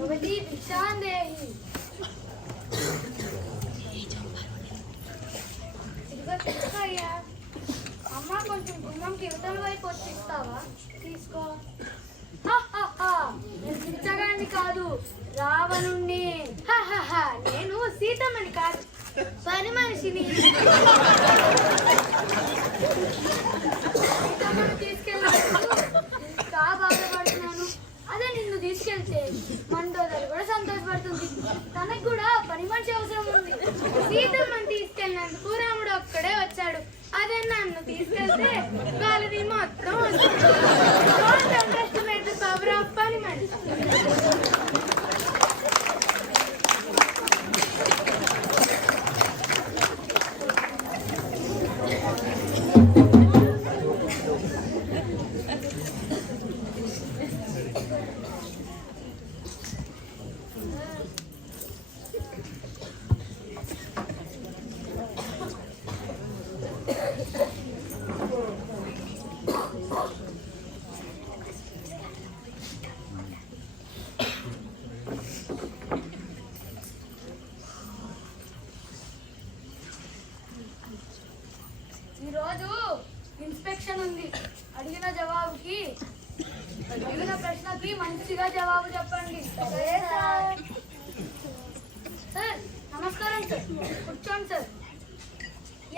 भवती भिक्षां देहि ఇదిగో తీసుకోయ్యా అమ్మ కొంచెం గుమ్మంకి యువతల వైపు వచ్చి ఇస్తావా తీసుకో నేను పిచ్చగాన్ని కాదు రావణుణ్ణి నేను సీతమ్మని కాదు పని మనిషిని సీతమ్మని తీసుకెళ్ళినప్పుడు ఇంకా బాధపడుతున్నాను అదే నిన్ను తీసుకెళ్తే మండోదరి కూడా సంతోషపడుతుంది తనకు కూడా పని మనిషి అవసరం ఉంది సీతమ్మని తీసుకెళ్ళినందుకు రాముడు ఒక్కడే వచ్చాడు అదే నన్ను తీసుకెళ్తే వాళ్ళది మొత్తం పవర్ ఆఫ్ పని మనిషి ఈరోజు ఇన్స్పెక్షన్ ఉంది అడిగిన ప్రశ్నకి మంచిగా జవాబు చెప్పండి సార్ నమస్కారం సార్ కూర్చోండి సార్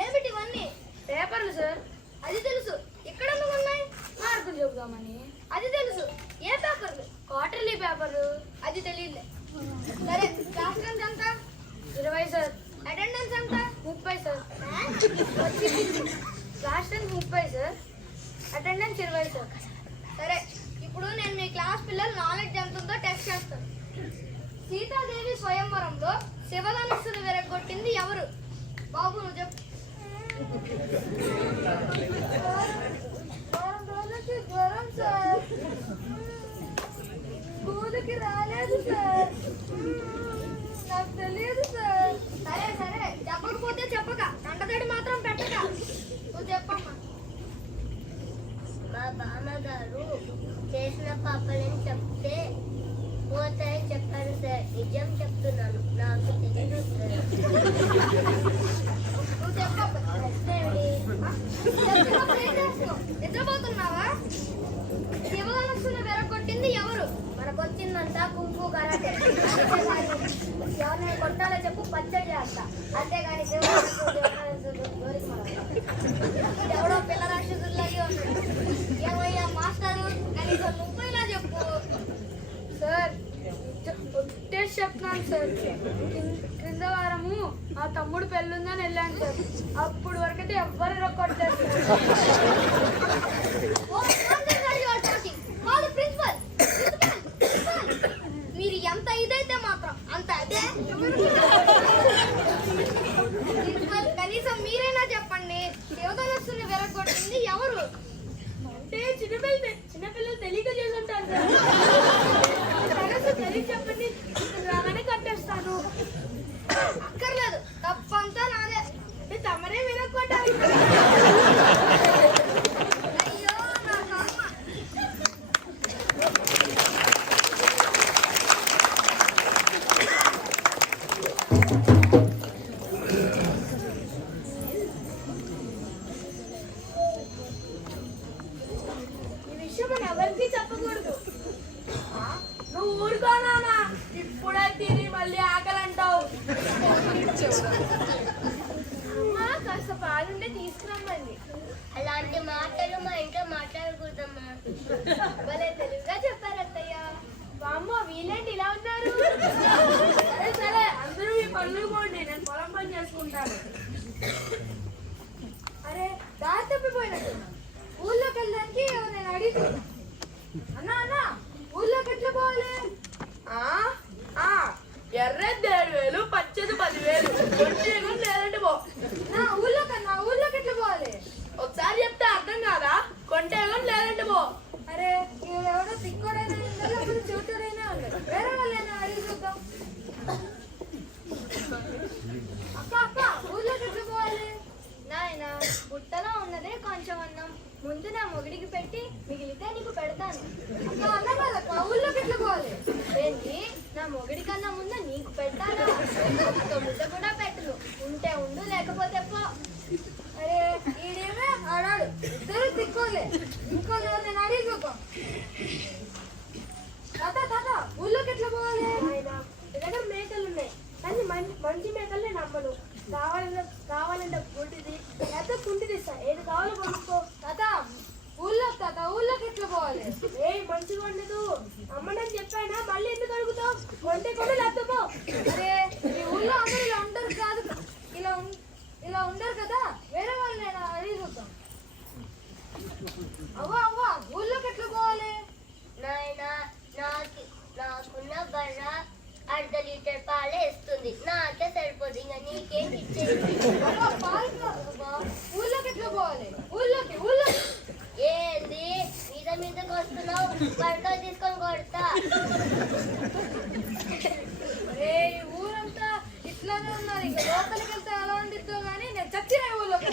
ఏమిటి ఇవన్నీ పేపర్లు సార్ అది తెలుసు ఎక్కడ ఉన్నాయి మార్కులు చెబుదామని అది తెలుసు ఏ పేపర్లు క్వార్టర్లీ పేపర్లు అది తెలియలే సరే క్లాస్ రూమ్ ఎంత 20 సార్ అటెండెన్స్ ఎంత 30 sir class room 30 sir attendance 20 sir సరే ఇప్పుడు నేను మీ క్లాస్ పిల్లల నాలెడ్జ్ ఎంత ఉందో టెస్ట్ చేస్తాను సీతాదేవి స్వయంవరంలో శివధనుస్సును విరగొట్టింది ఎవరు బాబు నువ్వు చెప్పు జ్వరం సార్ స్కూల్కి రాలేదు సార్ నాకు తెలియదు సార్ సరే సరే చెప్పకపోతే చెప్పక కంటతడి మాత్రం పెట్టక నువ్వు చెప్పమ్మా మా బామ్మగారు చేసిన పాపలని చెప్తే పోతాయని చెప్పారు సార్ నిజం చెప్తున్నాను నాకు తెలియదు సార్ నువ్వు చెప్పమ్మా నిద్రపోతున్నావా శివధనుస్సును విరగొట్టింది ఎవరు మనకొచ్చిందంతా కుంకు కరాటే ఎవరిని కొట్టాలో చెప్పు పచ్చడి చేస్తా అంతేగాని ఎవడో పిల్ల రాక్షసులాగే ఉన్నాడు ఏమయ్యా మాస్టరు కనీసం నువ్వైనా చెప్పు సార్ టెస్ట్ చెప్తున్నాను సార్ క్రింద వారము ఆ తమ్ముడు పెళ్ళుందని వెళ్ళాను సార్ అప్పుడు వరకైతే ఎవ్వరు రొక్కొట్టలేదు మీరు ఎంత ఇదైతే మాత్రం అంత అదే కనీసం మీరైనా చెప్పండి శివధనుస్సుని విరగొట్టింది ఎవరు అంటే చిన్నపిల్లలు తెలియక చేసుంటారు సార్ తెలియ చెప్పండి రాగానే కట్టేస్తాను అక్కర్లేదు తప్పంతా నాదే అంటే తమరే విరగొట్టాలి అయ్యో నా కర్మ ఎవరికి చెప్పకూడదు నువ్వు ఊరుకోనా ఇప్పుడే తిని మళ్ళీ ఆకలంటావు కాస్త పాలుండే తీసుకురమ్మండి అలాంటి మాటలు మా ఇంట్లో మాట్లాడకూడదమ్మా భలే తెలుగుగా చెప్పారు అత్తయ్య బామ్మో వీళ్ళేంటి ఇలా ఉన్నారు సరే సరే అందరూ మీ పనులు పోండి నేను పొలం పని చేసుకుంటాను అరే దారి తప్పిపోయినట్టు ఊళ్ళోకి వెళ్ళడానికి నేను అడిగి అన్నా ఊళ్ళోకి ఎట్లా పోవాలి ఎర్రది 7,000 పచ్చది 10,000 లేదంటే పో నా ఊళ్ళోకి ఎట్లా పోవాలి ఒకసారి చెప్తే అర్థం కాదా కొంటేగం లేదంటే పో అరే ఎవడో తిక్కోడైనా చూటోడైనా ఉన్నాడు వేరే వాళ్ళైనా అడిగి చూద్దాం అక్క ఊళ్ళోకి ఎట్లా పోవాలి నాయన బుట్టలో ఉన్నదే కొంచెం అన్నం ముందు నా మొగుడికి పెట్టి మిగిలితే నీకు పెడతాను అక్క అన్న కాదక్క ఊళ్ళోకి ఎట్లా పోవాలి ఏంటి నా నా మొగుడి కన్నా ముందు నీకు పెట్టాలా? తొమ్మిది కూడా పెట్టను. ఉంటే ఉండు, లేకపోతే పో. అరే ఈడేమే ఆడాడు, ఇద్దరు తిక్కోలే. ఇంకో నేను అడిగి చూద్దాం. తాత ఊళ్ళోకి ఎట్లా పోవాలి? మీ దగ్గర మేకలు ఉన్నాయి కానీ మంచి మేకల్ని నమ్మను. కావాలంటే గుడ్డిది లేకపోతే కుంటిది ఇస్తా. ఏది కావాలో కొనుక్కో. తాత ఊళ్ళోకి ఎట్లా పోవాలి? మంచిగా ఉండదు అమ్మనని చెప్పానా, మళ్ళీ ఎందుకు అడుగుతావు? కొంటే కూడా లేకపోతే పో. అరే ఈ ఊళ్ళో అందరూ ఇలా ఉండరు కాదు, ఇలా ఉండరు కదా, వేరే వాళ్ళు నేను అడిగి చూద్దాం. అవ్వ ఊళ్ళోకి ఎట్లా పోవాలి? నాయన నాకున్న బర్ర 1/2 లీటర్ పాలే ఇస్తుంది. నాకే సరిపోదు, ఇంకా నీకేం ఇచ్చేది? అవ్వ, పాలు కాదవ్వ. ఊళ్ళోకి ఎట్లా పోవాలి? ఊళ్ళోకి ఏంది మీదకి వస్తున్నావు? బర్రతో తీసుకొని కొడతా. అరే ఈ ఊరంతా ఇట్లానే ఉన్నారు, ఇంకా లోపలికి వెళ్తే ఎలా ఉండిద్దో కానీ నేను చచ్చిన ఊళ్ళోకి